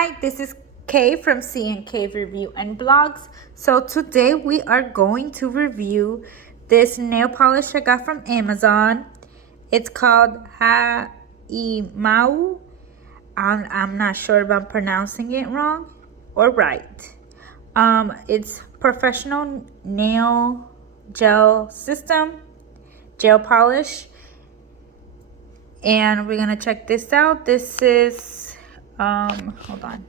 Hi, this is Kay from C&KRB and blogs. So today we are going to review this nail polish I got from Amazon. It's called Haimau. I'm not sure if I'm pronouncing it wrong or right. It's professional nail gel system, gel polish. And we're gonna check this out. This is hold on,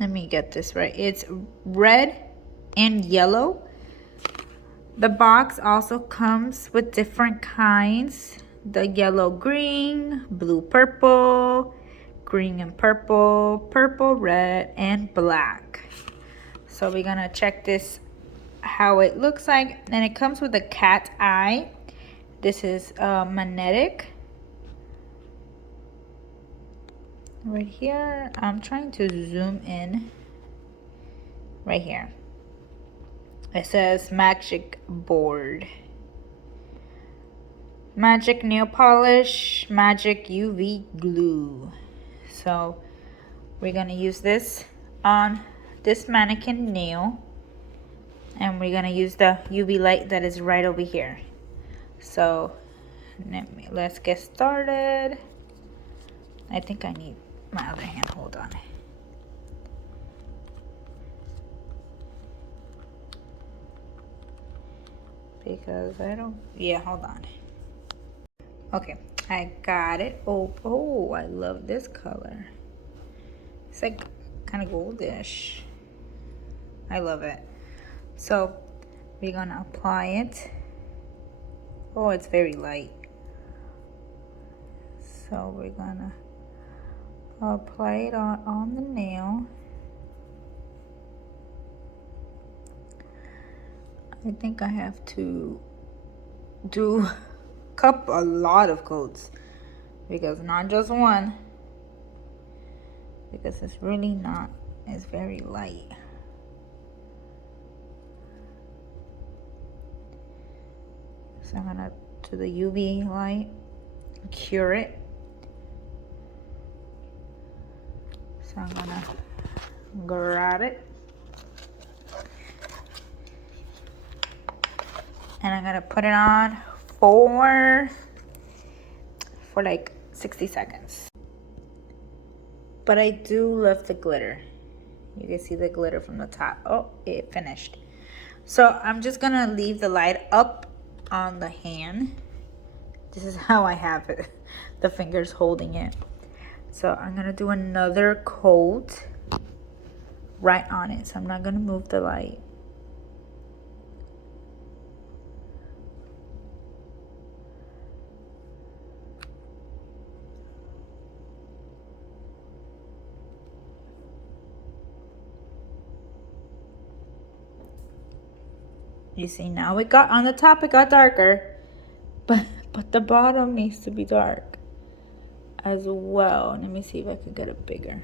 let me get this right. It's red and yellow. The box also comes with different kinds: the yellow green, blue purple, green and purple, purple red, and black. So we're gonna check this, how it looks like. And it comes with a cat eye. This is magnetic. Right here, I'm trying to zoom in. Right here, it says magic board, magic nail polish, magic UV glue. So we're gonna use this on this mannequin nail, and we're gonna use the UV light that is right over here. So let's get started. I think I need my other hand. Hold on. Because I don't, yeah, hold on. Okay, I got it. Oh, I love this color. It's like kind of goldish. I love it. So we're gonna apply it. Oh, it's very light. So we're gonna apply it on the nail. I think I have to do a lot of coats, because not just one, because it's really not, it's very light. So I'm gonna do the UV light, cure it. So I'm gonna grab it, and I'm gonna put it on for like 60 seconds. But I do love the glitter. You can see the glitter from the top. Oh, it finished. So I'm just gonna leave the light up on the hand. This is how I have it, the fingers holding it. So I'm gonna do another coat right on it. So I'm not gonna move the light. You see, now it got on the top, it got darker, but the bottom needs to be dark as well. Let me see if I can get it bigger.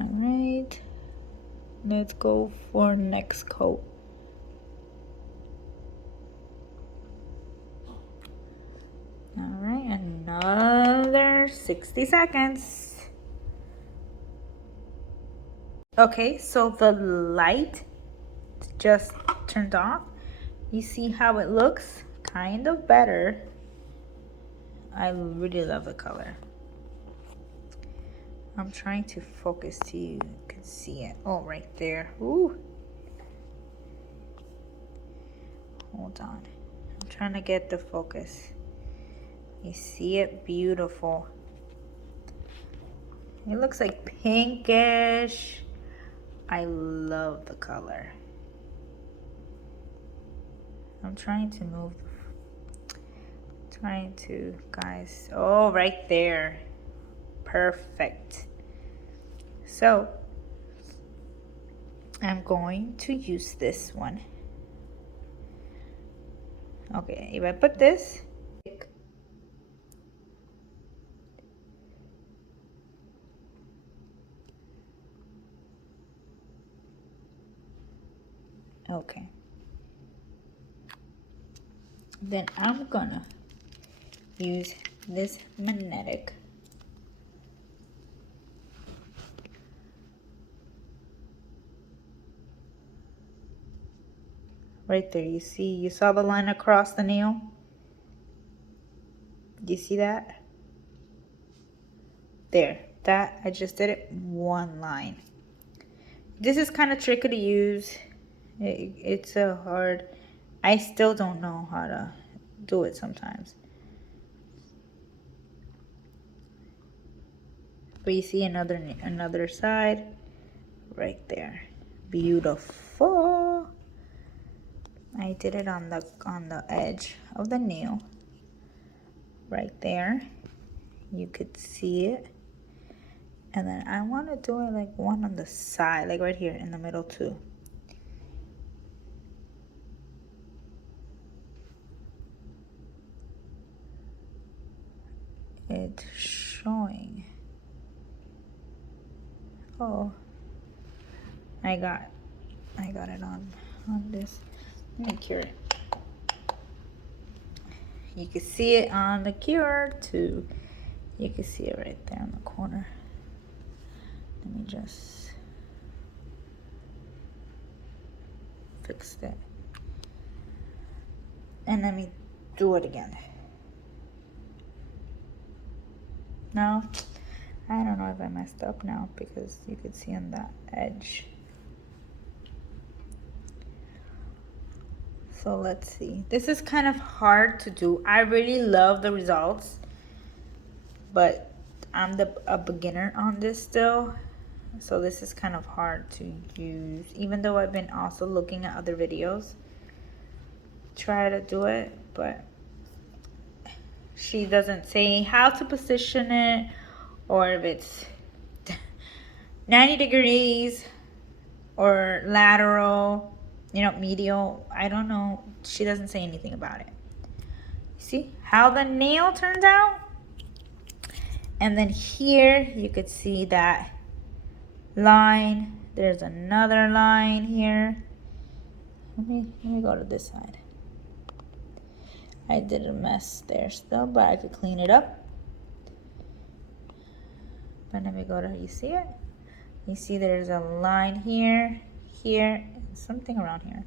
All right, let's go for next coat. All right, another 60 seconds. Okay, so the light just turned off. You see how it looks? Kind of better. I really love the color. I'm trying to focus so you can see it. Oh, right there. Ooh. Hold on. I'm trying to get the focus. You see it? Beautiful. It looks like pinkish. I love the color. I'm trying to move, guys. Oh, right there. Perfect. So I'm going to use this one. Okay, if I put this, okay, then I'm gonna use this magnetic. Right there, you saw the line across the nail? Do you see that? There, that, I just did it one line. This is kind of tricky to use. It's a hard, I still don't know how to do it sometimes. But you see another side right there. Beautiful. I did it on the edge of the nail right there. You could see it. And then I want to do it like one on the side, like right here in the middle too. It's showing. Oh, I got it on this. Let me cure it. You can see it on the cure too. You can see it right there in the corner. Let me just fix that. And let me do it again. Now, I don't know if I messed up now because you could see on that edge. So let's see. This is kind of hard to do. I really love the results, but I'm a beginner on this still. So this is kind of hard to use, even though I've been also looking at other videos. Try to do it, but she doesn't say how to position it, or if it's 90 degrees or lateral, you know, medial. I don't know. She doesn't say anything about it. See how the nail turns out? And then here you could see that line. There's another line here. Let me go to this side. I did a mess there still, but I could clean it up. But let me go to, you see it? You see there's a line here, here, and something around here.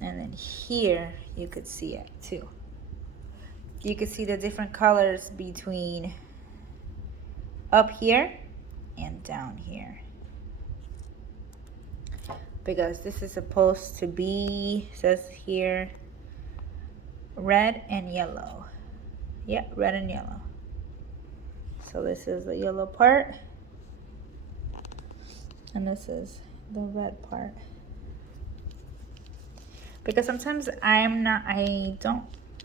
And then here, you could see it too. You could see the different colors between up here and down here. Because this is supposed to be, says here, red and yellow. Yeah, red and yellow. So this is the yellow part. And this is the red part. Because sometimes I don't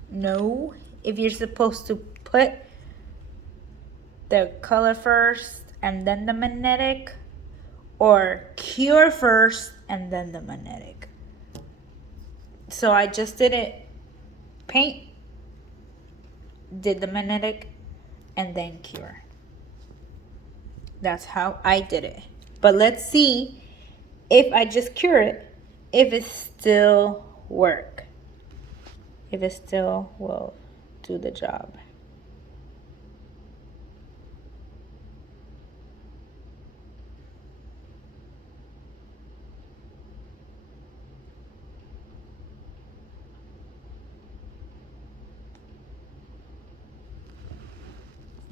know if you're supposed to put the color first and then the magnetic, or cure first and then the magnetic. So I just did it, paint, did the magnetic, and then cure. That's how I did it. But let's see if I just cure it, if it still work. If it still will do the job.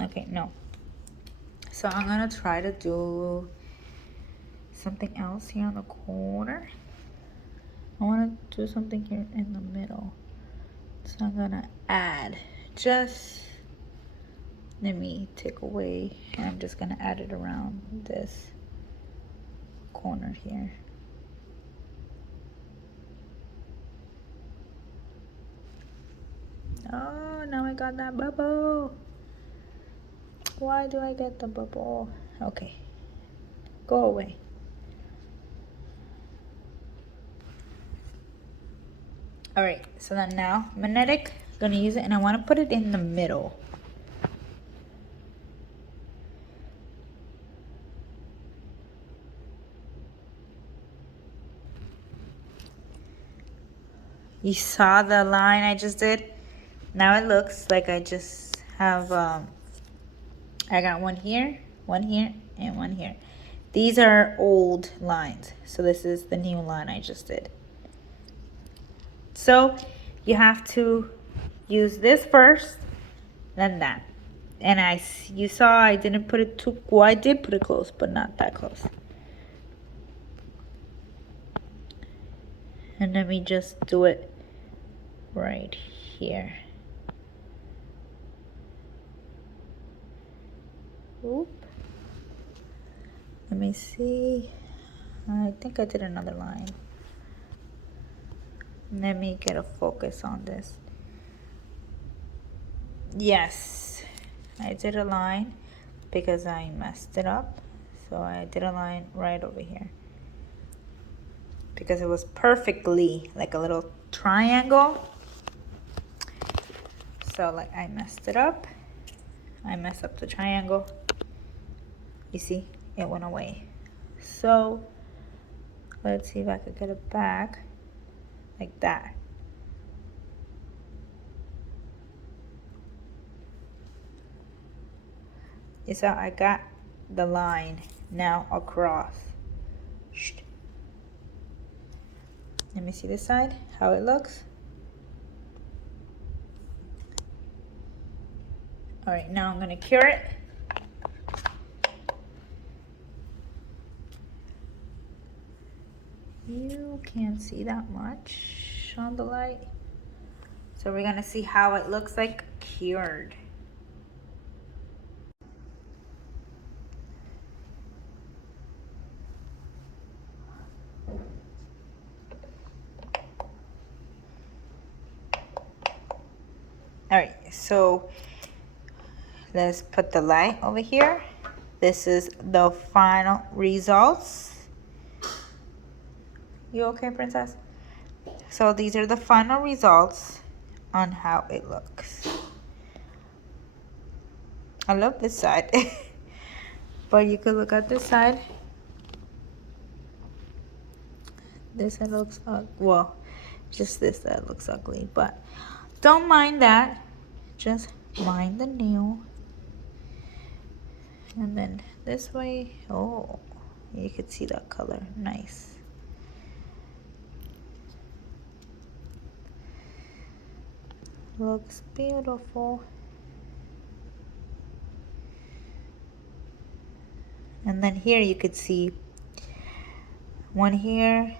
Okay, no. So I'm gonna try to do something else here on the corner. I wanna do something here in the middle. So I'm gonna add, just, let me take away, and I'm just gonna add it around this corner here. Oh, now I got that bubble. Why do I get the bubble? Okay, go away. All right, so then now magnetic, gonna use it, and I want to put it in the middle. You saw the line I just did? Now it looks like I just have, I got one here, and one here. These are old lines, so this is the new line I just did. So you have to use this first, then that. And you saw I didn't put it too, well, I did put it close, but not that close. And let me just do it right here. Oop. Let me see. I think I did another line. Let me get a focus on this. Yes, I did a line because I messed it up. So I did a line right over here. Because it was perfectly like a little triangle. So like I messed it up. I messed up the triangle. You see, it went away. So let's see if I could get it back like that. You saw I got the line now across. Shh. Let me see this side, how it looks. All right, now I'm gonna cure it. You can't see that much on the light. So we're gonna see how it looks like cured. All right, so let's put the light over here. This is the final results. You okay, princess? So these are the final results on how it looks. I love this side. But you could look at this side. This side looks ugly. Well, just this side looks ugly, but don't mind that. Just mind the nail. And then this way, oh, you could see that color. Nice. Looks beautiful. And then here you could see one here,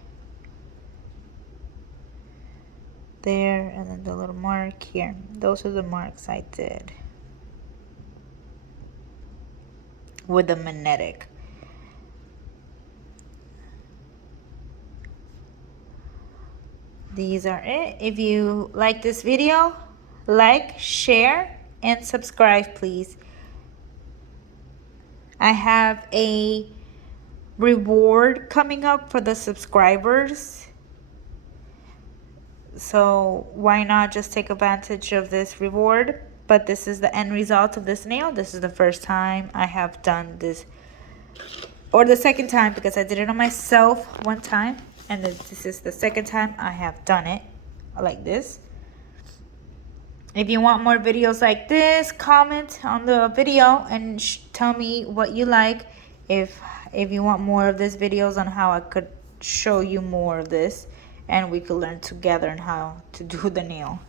there, and then the little mark here. Those are the marks I did with the magnetic. These are it. If you like this video, like, share, and subscribe, please. I have a reward coming up for the subscribers. So why not just take advantage of this reward? But this is the end result of this nail. This is the first time I have done this, or the second time, because I did it on myself one time, and this is the second time I have done it like this. If you want more videos like this, comment on the video and tell me what you like. If you want more of these videos on how I could show you more of this, and we could learn together on how to do the nail.